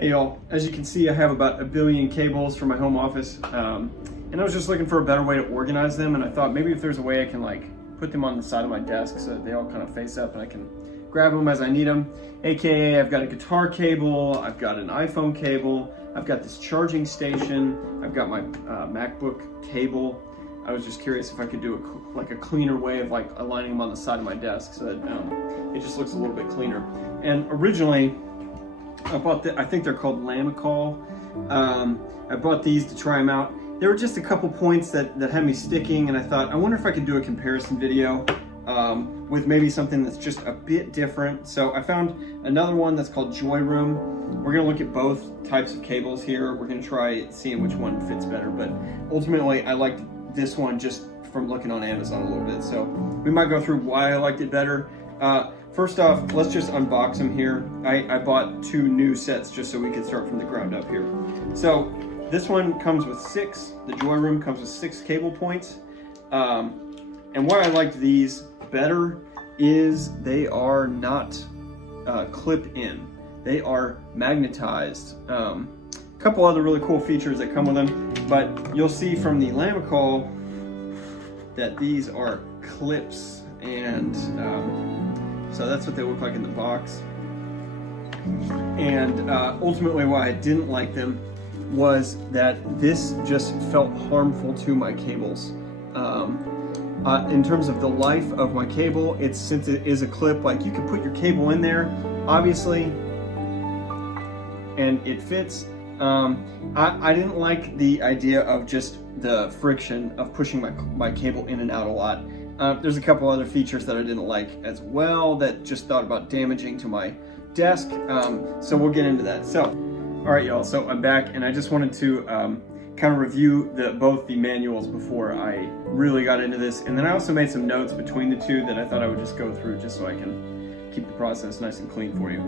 Hey y'all, as you can see I have about 1 billion cables for my home office and I was just looking for a better way to organize them, and I thought maybe if there's a way I can like put them on the side of my desk so that they all kind of face up and I can grab them as I need them. AKA I've got a guitar cable, I've got an iPhone cable, I've got this charging station, I've got my MacBook cable. I was just curious if I could do a cleaner way of like aligning them on the side of my desk so that it just looks a little bit cleaner. And originally I bought I think they're called Lamicol. I bought these to try them out. There were just a couple points that had me sticking, and I thought, I wonder if I could do a comparison video with maybe something that's just a bit different. So I found another one that's called JOYROOM. We're gonna look at both types of cables here. We're gonna try seeing which one fits better, but ultimately I liked this one just from looking on Amazon a little bit. So we might go through why I liked it better. First off, let's just unbox them here. I bought 2 new sets just so we could start from the ground up here. So this one comes with 6, the JOYROOM comes with 6 cable points. And why I liked these better is they are not clip in. They are magnetized. A couple other really cool features that come with them, but you'll see from the Lamicol that these are clips, and so that's what they look like in the box. And ultimately why I didn't like them was that this just felt harmful to my cables. In terms of the life of my cable, since it is a clip, like you can put your cable in there, obviously, and it fits. I didn't like the idea of just the friction of pushing my cable in and out a lot. There's a couple other features that I didn't like as well that just thought about damaging to my desk, so we'll get into that. So, all right y'all, so I'm back and I just wanted to kind of review both the manuals before I really got into this, and then I also made some notes between the two that I thought I would just go through just so I can keep the process nice and clean for you.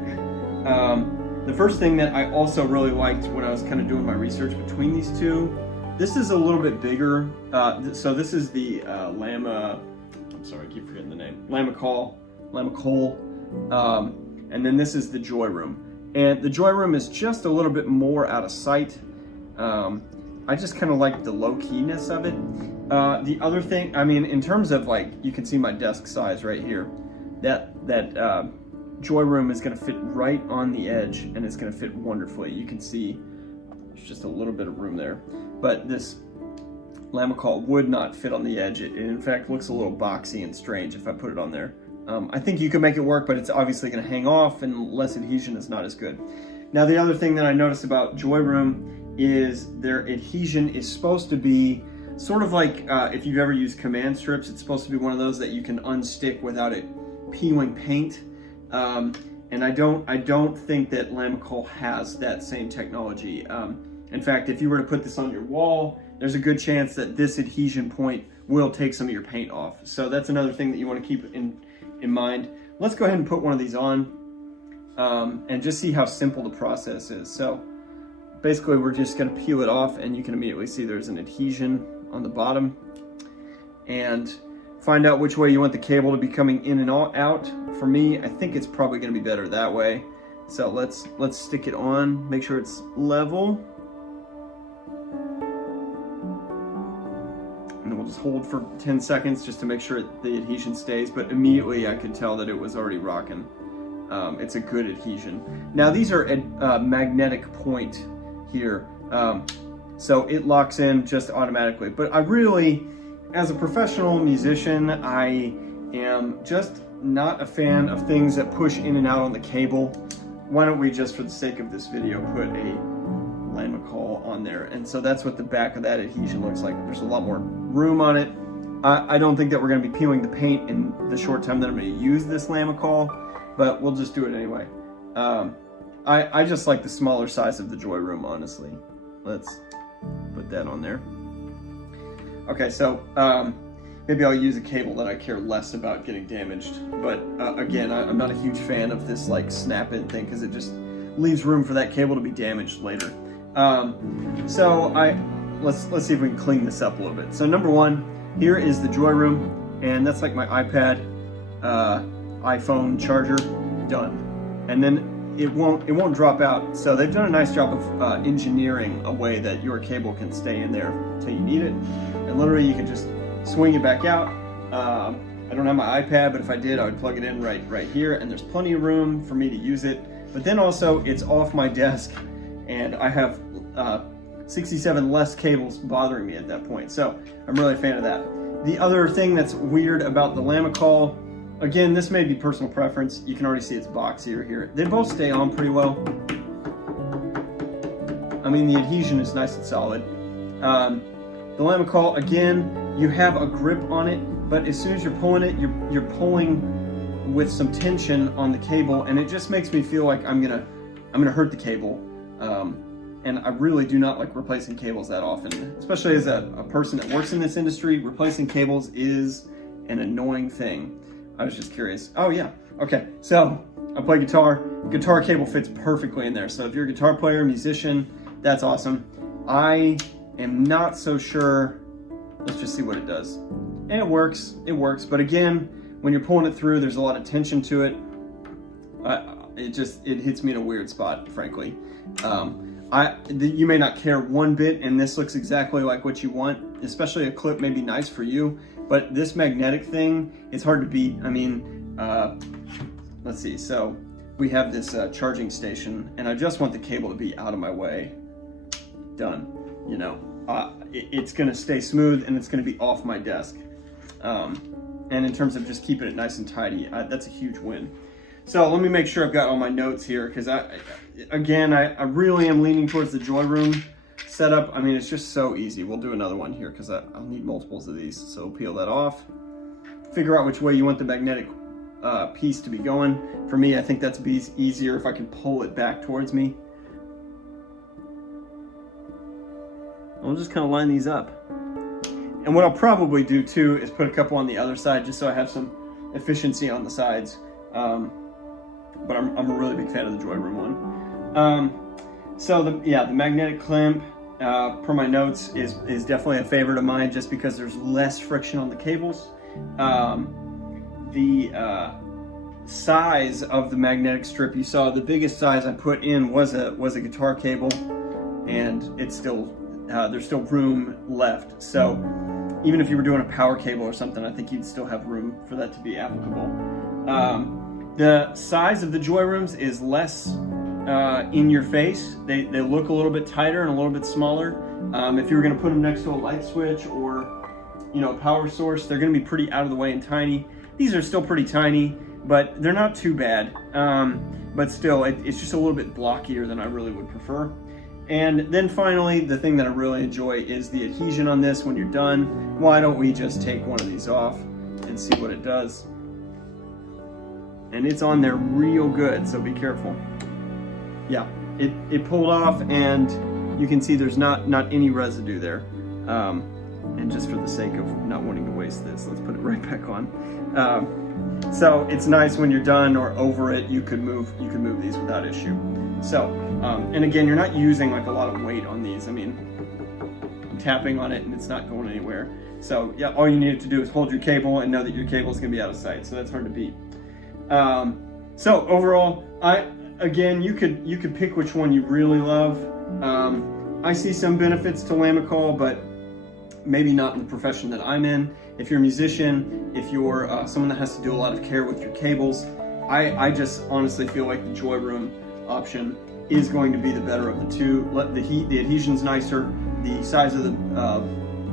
The first thing that I also really liked when I was kind of doing my research between these two, this is a little bit bigger. So this is the I'm sorry, I keep forgetting the name. Lamicol, and then this is the JOYROOM. And the JOYROOM is just a little bit more out of sight. I just kind of like the low-keyness of it. The other thing, I mean, in terms of like, you can see my desk size right here. That JOYROOM is gonna fit right on the edge, and it's gonna fit wonderfully. You can see there's just a little bit of room there. But this Lamicol would not fit on the edge. It in fact looks a little boxy and strange if I put it on there. I think you can make it work, but it's obviously going to hang off, and less adhesion is not as good. Now the other thing that I noticed about JOYROOM is their adhesion is supposed to be sort of like if you've ever used command strips, it's supposed to be one of those that you can unstick without it peeling paint. And I don't think that Lamicol has that same technology. In fact, if you were to put this on your wall, there's a good chance that this adhesion point will take some of your paint off. So that's another thing that you want to keep in mind. Let's go ahead and put one of these on and just see how simple the process is. So basically we're just going to peel it off, and you can immediately see there's an adhesion on the bottom, and find out which way you want the cable to be coming in and out. For me, I think it's probably going to be better that way. So let's stick it on, make sure it's level. And we'll just hold for 10 seconds just to make sure the adhesion stays, but immediately I could tell that it was already rocking. It's a good adhesion. Now these are at magnetic point here, so it locks in just automatically. But I really, as a professional musician, I am just not a fan of things that push in and out on the cable. Why don't we just, for the sake of this video, put a Lamicol on there? And so that's what the back of that adhesion looks like. There's a lot more room on it. I don't think that we're going to be peeling the paint in the short time that I'm going to use this Lamicol, but we'll just do it anyway. I just like the smaller size of the JOYROOM, honestly. Let's put that on there. Okay, so maybe I'll use a cable that I care less about getting damaged. But again, I'm not a huge fan of this like snap-in thing, because it just leaves room for that cable to be damaged later. So let's see if we can clean this up a little bit. So number one, here is the JOYROOM, and that's like my iPad, iPhone charger, done. And then it won't drop out. So they've done a nice job of engineering a way that your cable can stay in there until you need it. And literally you can just swing it back out. I don't have my iPad, but if I did, I would plug it in right here, and there's plenty of room for me to use it. But then also it's off my desk, and I have 67 less cables bothering me at that point. So I'm really a fan of that. The other thing that's weird about the Lamicol, again, this may be personal preference. You can already see it's boxier here. They both stay on pretty well. I mean, the adhesion is nice and solid. The Lamicol, again, you have a grip on it, but as soon as you're pulling it, you're pulling with some tension on the cable, and it just makes me feel like I'm gonna hurt the cable. And I really do not like replacing cables that often, especially as a person that works in this industry. Replacing cables is an annoying thing. I was just curious. Oh yeah, okay. So I play guitar. Guitar cable fits perfectly in there. So if you're a guitar player, musician, that's awesome. I am not so sure. Let's just see what it does. And it works, but again, when you're pulling it through, there's a lot of tension to it. It hits me in a weird spot, frankly. You may not care one bit, and this looks exactly like what you want, especially a clip may be nice for you, but this magnetic thing, it's hard to beat. I mean, let's see, so we have this charging station, and I just want the cable to be out of my way. Done, you know. It's gonna stay smooth, and it's gonna be off my desk. And in terms of just keeping it nice and tidy, that's a huge win. So let me make sure I've got all my notes here, because I really am leaning towards the JOYROOM setup. I mean, it's just so easy. We'll do another one here because I'll need multiples of these. So peel that off. Figure out which way you want the magnetic piece to be going. For me, I think that's easier if I can pull it back towards me. I'll just kind of line these up. And what I'll probably do too is put a couple on the other side just so I have some efficiency on the sides. But I'm a really big fan of the JOYROOM one. So the magnetic clamp, per my notes, is definitely a favorite of mine just because there's less friction on the cables. The size of the magnetic strip, you saw the biggest size I put in was a guitar cable, and it's still there's still room left. So even if you were doing a power cable or something, I think you'd still have room for that to be applicable. The size of the JOYROOMs is less in your face. They look a little bit tighter and a little bit smaller. If you were going to put them next to a light switch or a power source, they're going to be pretty out of the way and tiny. These are still pretty tiny, but they're not too bad. But still, it's just a little bit blockier than I really would prefer. And then finally, the thing that I really enjoy is the adhesion on this when you're done. Why don't we just take one of these off and see what it does? And it's on there real good, so be careful. Yeah, it pulled off, and you can see there's not any residue there. And just for the sake of not wanting to waste this, let's put it right back on. So it's nice when you're done or over it, you could move these without issue. So, and again, you're not using like a lot of weight on these. I mean, I'm tapping on it and it's not going anywhere. So yeah, all you need to do is hold your cable and know that your cable is going to be out of sight. So that's hard to beat. So overall, you could pick which one you really love. I see some benefits to Lamicol, but maybe not in the profession that I'm in. If you're a musician, if you're someone that has to do a lot of care with your cables, I just honestly feel like the JOYROOM option is going to be the better of the two. The adhesion's nicer, the size of the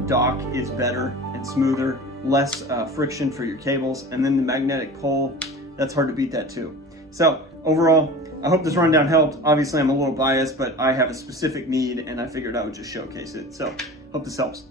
dock is better and smoother, less friction for your cables, and then the magnetic pole, that's hard to beat that too. So overall, I hope this rundown helped. Obviously I'm a little biased, but I have a specific need and I figured I would just showcase it. So hope this helps.